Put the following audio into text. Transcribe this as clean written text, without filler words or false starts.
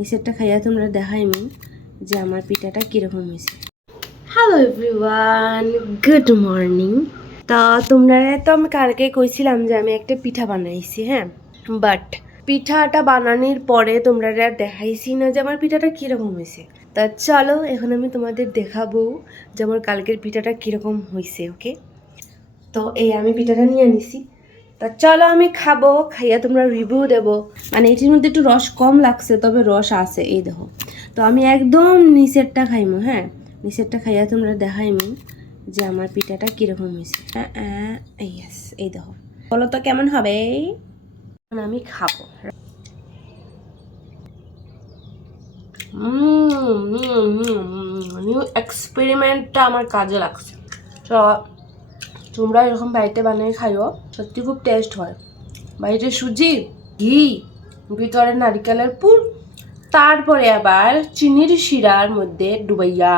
নিচেরটা খাইয়া তোমরা দেখাইমু যে আমার পিঠাটা কীরকম হয়েছে। Hello everyone, good morning. তা তোমরা তো আমি কালকে কইছিলাম যে আমি একটা পিঠা বানাইছি, হ্যাঁ, বাট পিঠাটা বানানোর পরে তোমরা আর দেখাইছি না যে আমার পিঠাটা কীরকম হয়েছে। তা চলো এখন আমি তোমাদের দেখাবো যে আমার কালকের পিঠাটা কীরকম হয়েছে। ওকে, তো এই আমি পিঠাটা নিয়ে নিছি। তা চলো আমি খাবো, খাইয়া তোমরা রিভিউ দেবো। মানে এটির মধ্যে একটু রস কম লাগছে, তবে রস আছে, এই দেখো। তো আমি একদম নিচেরটা খাইমু, হ্যাঁ, নিচেরটা খাইয়া তোমরা দেখাইমু যে আমার পিঠাটা কীরকম হয়েছে। ইয়েস, এই দেখো, বলো তো কেমন হবে। আমি খাবো। নিউ এক্সপেরিমেন্টটা আমার কাজে লাগছে। তো তোমরা এরকম বাড়িতে বানিয়ে খাইও, সত্যি খুব টেস্ট হয়। বাড়িতে সুজি, ঘি, ভিতরে নারিকেলের পুর, তারপরে আবার চিনির শিরার মধ্যে ডুবাইয়া